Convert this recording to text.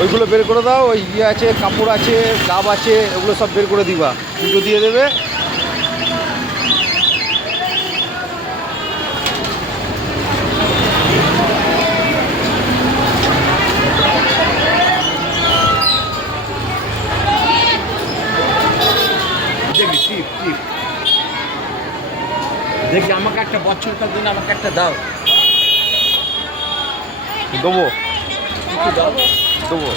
ওইগুলো বের করে দাও। ওই ইয়ে আছে, কাপড় আছে, ডাব আছে, ওগুলো সব বের করে দিবা। পুজো দিয়ে দেবে। দেখি আমাকে একটা বছরকার দিন আমাকে একটা দাও। দেবো দাও দেবো।